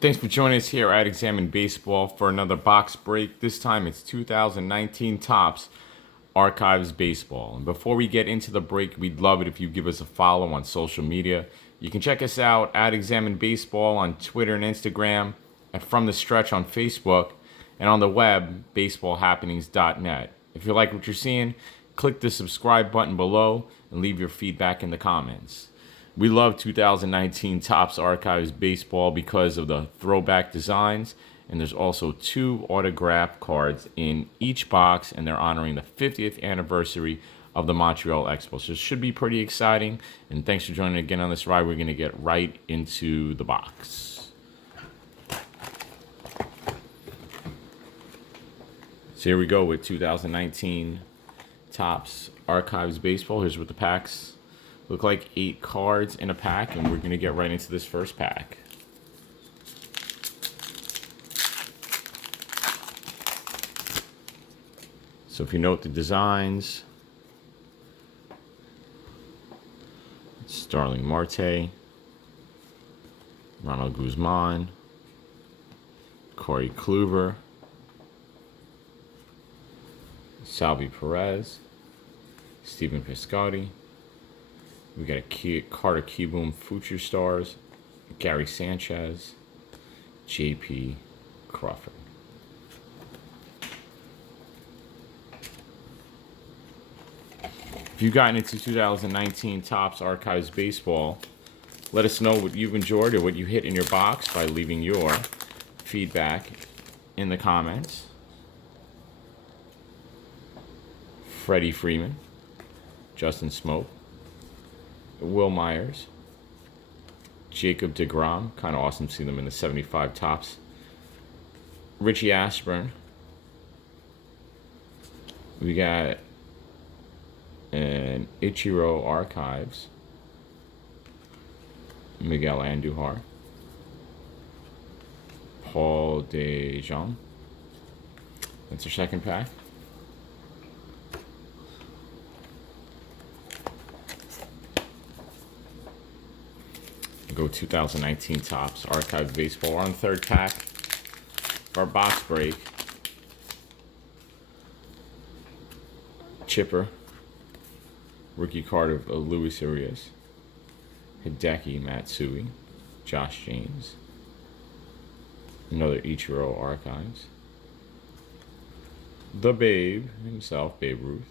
Thanks for joining us here at Examine Baseball for another box break. This time it's 2019 Topps Archives Baseball. And before we get into the break, we'd love it if you give us a follow on social media. You can check us out at Examine Baseball on Twitter and Instagram, and From the Stretch on Facebook, and on the web, baseballhappenings.net. If you like what you're seeing, click the subscribe button below and leave your feedback in the comments. We love 2019 Topps Archives Baseball because of the throwback designs, and there's also 2 autograph cards in each box, and they're honoring the 50th anniversary of the Montreal Expos. So it should be pretty exciting, and thanks for joining again on this ride. We're going to get right into the box. So here we go with 2019 Topps Archives Baseball. Here's what the packs look like. 8 cards in a pack, and we're going to get right into this first pack. So if you note the designs, Starling Marte, Ronald Guzman, Corey Kluber, Salvi Perez, Stephen Piscotty. We got a Carter Kieboom Future Stars, Gary Sanchez, J.P. Crawford. If you've gotten into 2019 Topps Archives Baseball, let us know what you've enjoyed or what you hit in your box by leaving your feedback in the comments. Freddie Freeman, Justin Smoke, Will Myers, Jacob deGrom, kind of awesome to see them in the 75 Topps. Richie Ashburn. We got an Ichiro Archives, Miguel Andujar, Paul DeJong. That's our second pack. Go 2019 Topps Archives Baseball. We're on the third pack of our box break. Chipper, rookie card of Luis Arias, Hideki Matsui, Josh James, another Ichiro Archives, the Babe himself, Babe Ruth,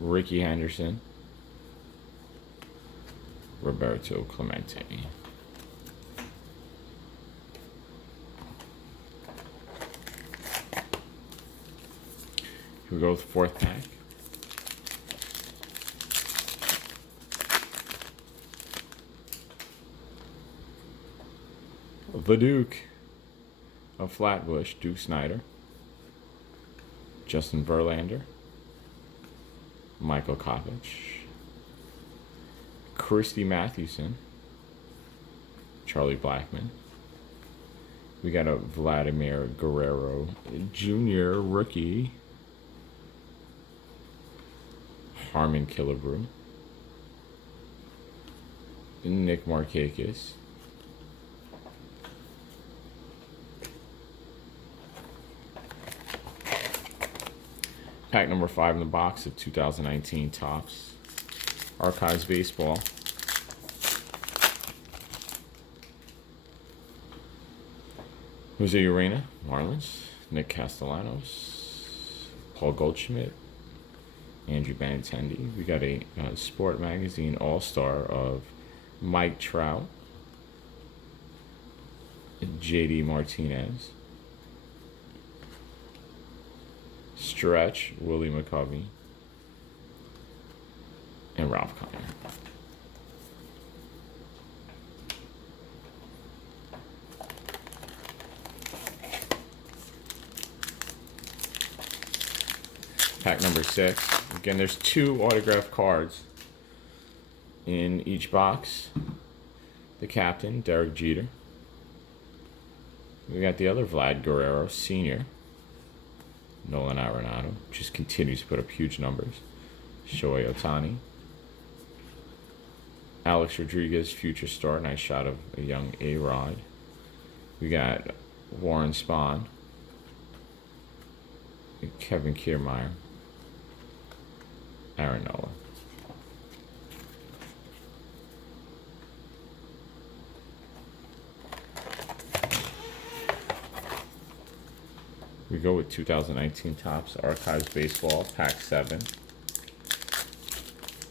Ricky Henderson, Roberto Clemente. Here we go with the fourth pack. The Duke of Flatbush, Duke Snider, Justin Verlander, Michael Kopech, Christy Mathewson, Charlie Blackmon. We got a Vladimir Guerrero Jr. rookie, Harmon Killebrew, Nick Markakis, pack number 5 in the box of 2019 Topps Archives Baseball. Jose Urena, Marlins, Nick Castellanos, Paul Goldschmidt, Andrew Benintendi. We got a Sport Magazine All-Star of Mike Trout, JD Martinez, Stretch, Willie McCovey, and Ralph Kiner. Pack number 6. Again, there's 2 autographed cards in each box. The captain, Derek Jeter. We got the other Vlad Guerrero Sr., Nolan Arenado, just continues to put up huge numbers. Shohei Ohtani. Alex Rodriguez, future star. Nice shot of a young A-Rod. We got Warren Spahn, Kevin Kiermaier, Aaron Nola. We go with 2019 Topps Archives Baseball, Pack 7.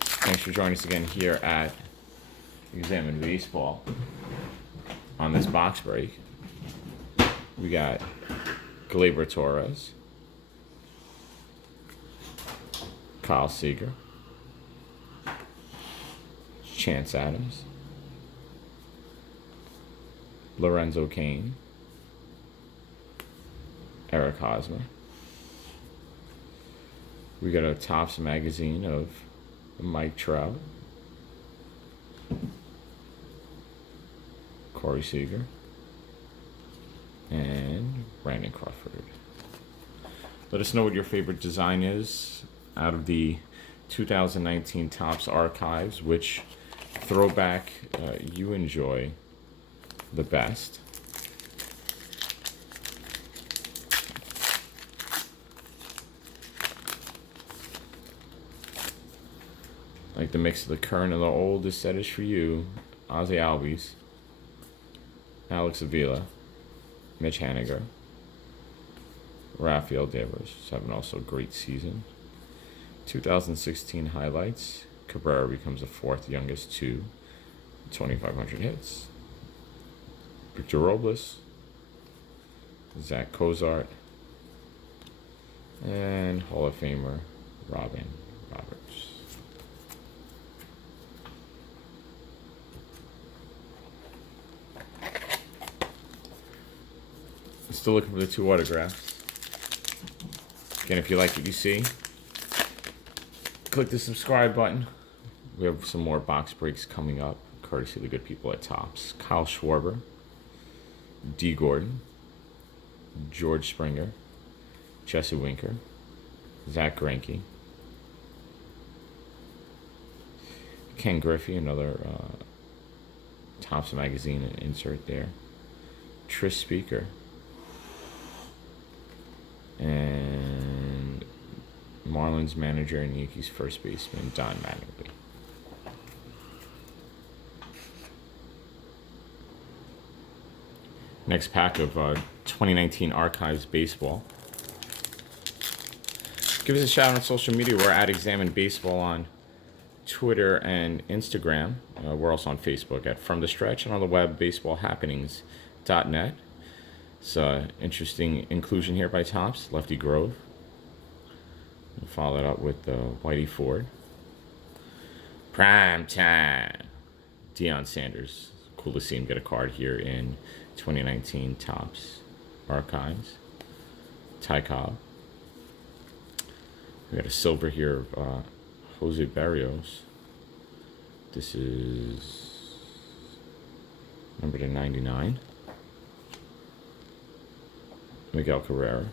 Thanks for joining us again here at Examine Baseball. On this box break, we got Gleyber Torres, Kyle Seager, Chance Adams, Lorenzo Cain, Eric Hosmer. We got a Topps magazine of Mike Trout, Corey Seager, and Brandon Crawford. Let us know what your favorite design is out of the 2019 Topps Archives, which throwback you enjoy the best. Like the mix of the current and the old, this set is for you. Ozzie Albies, Alex Avila, Mitch Haniger, Rafael Devers, having also a great season. 2016 highlights, Cabrera becomes the fourth youngest to 2,500 hits. Victor Robles, Zach Cozart, and Hall of Famer Robin Roberts. Still looking for the 2 autographs. Again, if you like what you see, click the subscribe button. We have some more box breaks coming up, courtesy of the good people at Topps. Kyle Schwarber, D. Gordon, George Springer, Jesse Winker, Zach Greinke, Ken Griffey, another Topps magazine insert there, Tris Speaker, and Marlins manager and Yankees first baseman Don Mattingly. Next pack of 2019 Archives Baseball. Give us a shout on social media. We're at Examine Baseball on Twitter and Instagram. We're also on Facebook at From the Stretch, and on the web, baseballhappenings.net. It's an interesting inclusion here by Topps, Lefty Grove. We'll follow it up with Whitey Ford. Prime time. Deion Sanders. Cool to see him get a card here in 2019 Topps Archives. Ty Cobb. We got a silver here of Jose Barrios. This is number to 99. Miguel Cabrera,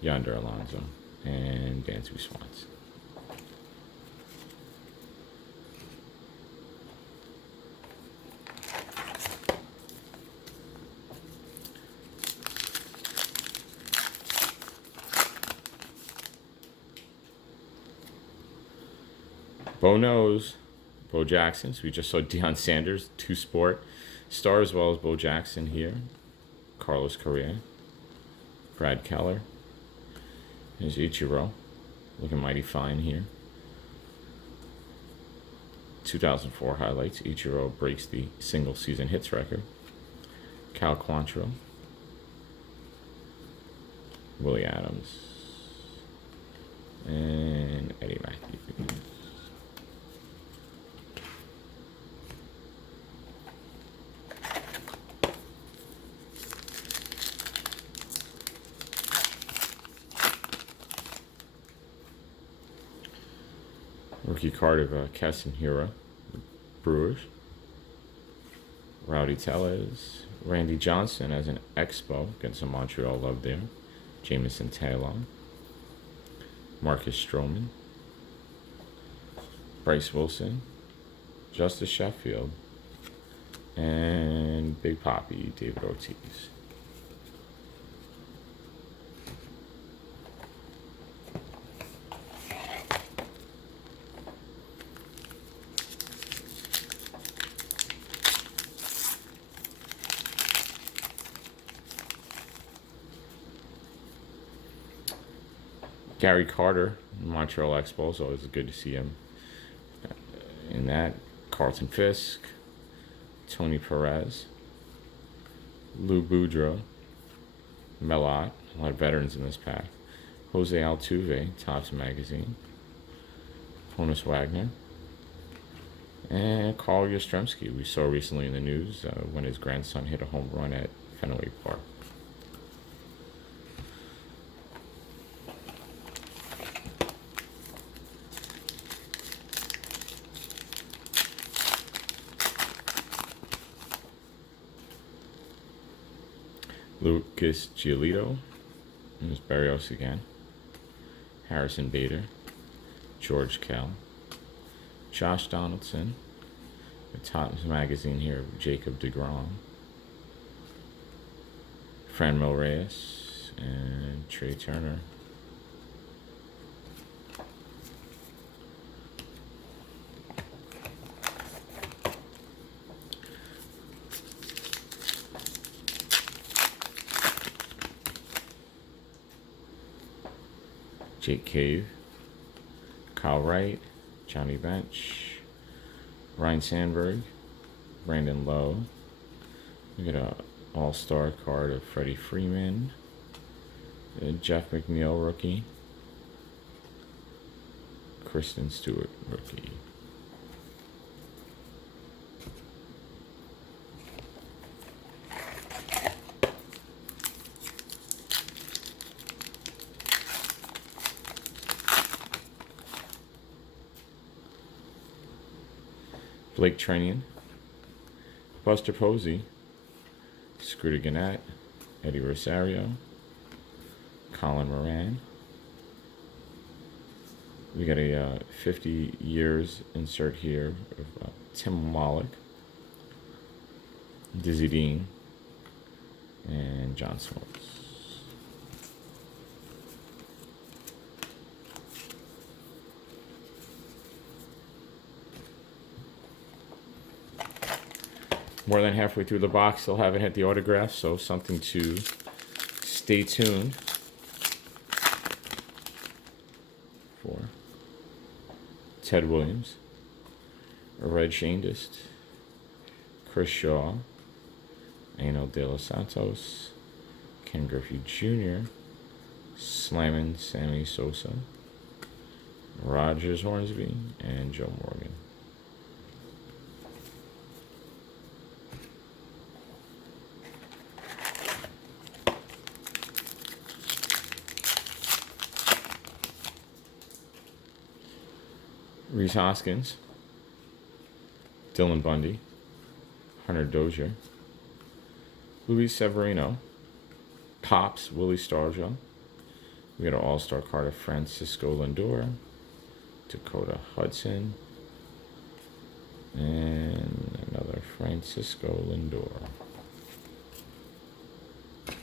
Yonder Alonso, and Dansby Swanson. Bo knows. Bo Jackson. So we just saw Deion Sanders, 2-sport star, as well as Bo Jackson here. Carlos Correa. Brad Keller. Here's Ichiro. Looking mighty fine here. 2004 highlights. Ichiro breaks the single season hits record. Cal Quantrill. Willie Adams. And Eddie Matthews. Rookie card of Keston Hiura, Brewers. Rowdy Tellez. Randy Johnson as an Expo. Getting some Montreal love there. Jameson Taylor. Marcus Stroman. Bryce Wilson. Justice Sheffield. And Big Poppy, David Ortiz. Gary Carter, Montreal Expos. Always good to see him in that. Carlton Fisk, Tony Perez, Lou Boudreau, Melot. A lot of veterans in this pack. Jose Altuve, Topps Magazine. Honus Wagner. And Carl Yastrzemski. We saw recently in the news when his grandson hit a home run at Fenway Park. Lucas Giolito. There's Barrios again. Harrison Bader. George Kell. Josh Donaldson. The Topps Magazine here, Jacob deGrom. Franmil Reyes. And Trey Turner. Jake Cave, Kyle Wright, Johnny Bench, Ryan Sandberg, Brandon Lowe. We got an all-star card of Freddie Freeman, Jeff McNeil, rookie, Kristen Stewart, rookie. Blake Treinen, Buster Posey, Scooter Gennett, Eddie Rosario, Colin Moran. We got a 50 years insert here of Tim Malik, Dizzy Dean, and John Smoltz. More than halfway through the box, still haven't hit the autograph, so something to stay tuned for. Ted Williams, Red Shandist, Chris Shaw, Anel De Los Santos, Ken Griffey Jr., Slammin' Sammy Sosa, Rogers Hornsby, and Joe Morgan. Rhys Hoskins, Dylan Bundy, Hunter Dozier, Luis Severino, Pops, Willie Stargell. We got an all-star card of Francisco Lindor, Dakota Hudson, and another Francisco Lindor. You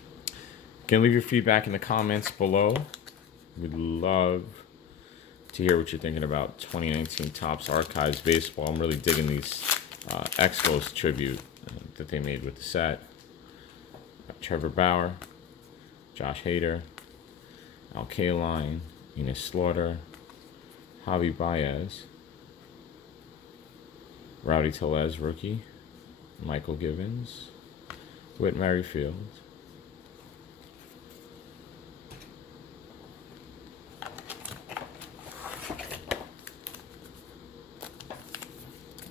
can leave your feedback in the comments below. We'd love to hear what you're thinking about 2019 Topps Archives Baseball. I'm really digging these Expos tribute that they made with the set. Trevor Bauer, Josh Hader, Al Kaline, Enos Slaughter, Javi Baez, Rowdy Tellez, rookie, Michael Givens, Whit Merrifield,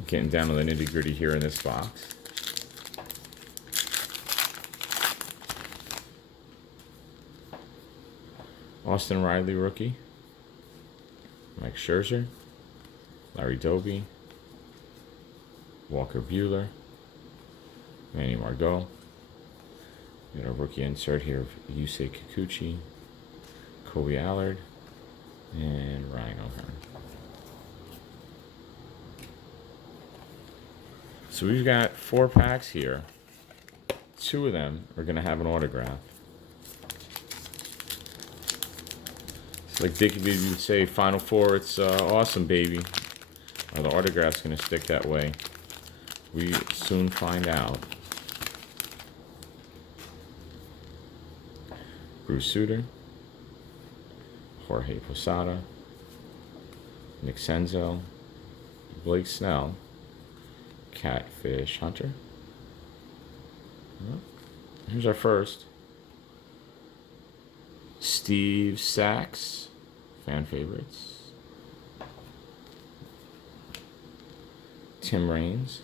getting down to the nitty-gritty here in this box. Austin Riley, rookie. Mike Scherzer, Larry Doby, Walker Buehler, Manny Margot. We got a rookie insert here of Yusei Kikuchi, Kobe Allard, and Ryan O'Hearn. So we've got 4 packs here. 2 of them are going to have an autograph. It's like Dickie B would say, Final Four, it's awesome, baby. The autograph's going to stick that way. We soon find out. Bruce Sutter, Jorge Posada, Nick Senzel, Blake Snell, Catfish Hunter. Here's our first. Steve Sachs, fan favorites. Tim Raines,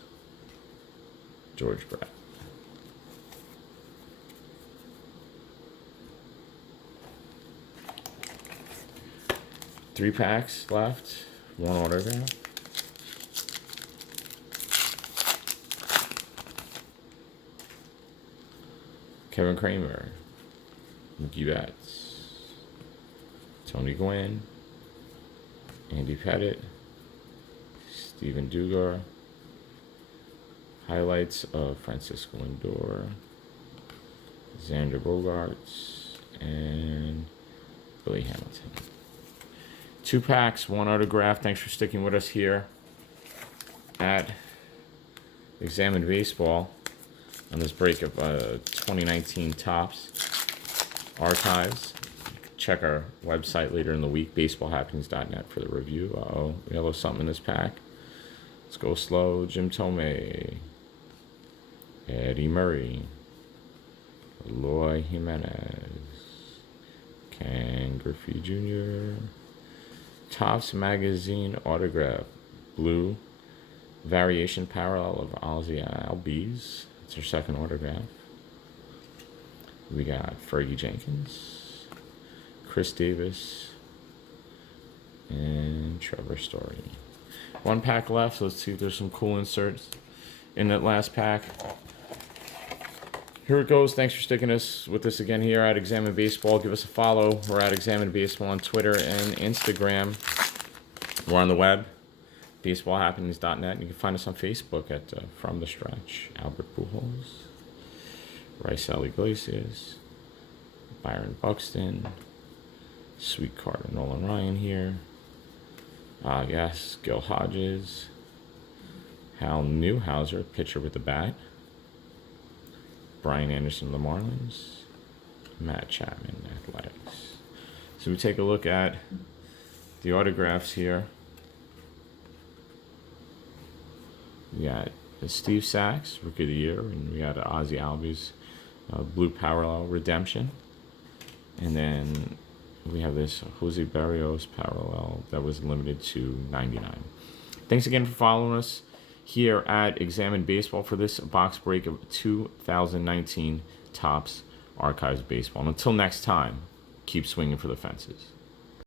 George Brett. Three packs left, 1 autograph. Kevin Kramer, Mookie Betts, Tony Gwynn, Andy Pettitte, Steven Dugar, highlights of Francisco Lindor, Xander Bogaerts, and Billy Hamilton. 2 packs, 1 autograph. Thanks for sticking with us here at Examine Baseball on this break of 2019 Topps Archives. Check our website later in the week, baseballhappenings.net, for the review. Uh-oh, we have a little something in this pack. Let's go slow. Jim Thome, Eddie Murray, Eloy Jimenez, Ken Griffey Jr., Topps Magazine autograph, blue variation parallel of Ozzie Albies. It's our second autograph. We got Fergie Jenkins, Chris Davis, and Trevor Story. 1 pack left, so let's see if there's some cool inserts in that last pack. Here it goes. Thanks for sticking with us again here at Examine Baseball. Give us a follow. We're at Examine Baseball on Twitter and Instagram. We're on the web, baseballhappenings.net. You can find us on Facebook at From the Stretch, Albert Pujols, Raisel Iglesias, Byron Buxton, Sweet Carter Nolan Ryan here. Yes, Gil Hodges, Hal Newhouser, pitcher with the bat, Brian Anderson of the Marlins, Matt Chapman, Athletics. So we take a look at the autographs here. We got Steve Sachs, Rookie of the Year, and we got Ozzie Albies, Blue Parallel Redemption. And then we have this Jose Barrios Parallel that was limited to 99. Thanks again for following us here at Examine Baseball for this box break of 2019 Topps Archives Baseball. And until next time, keep swinging for the fences.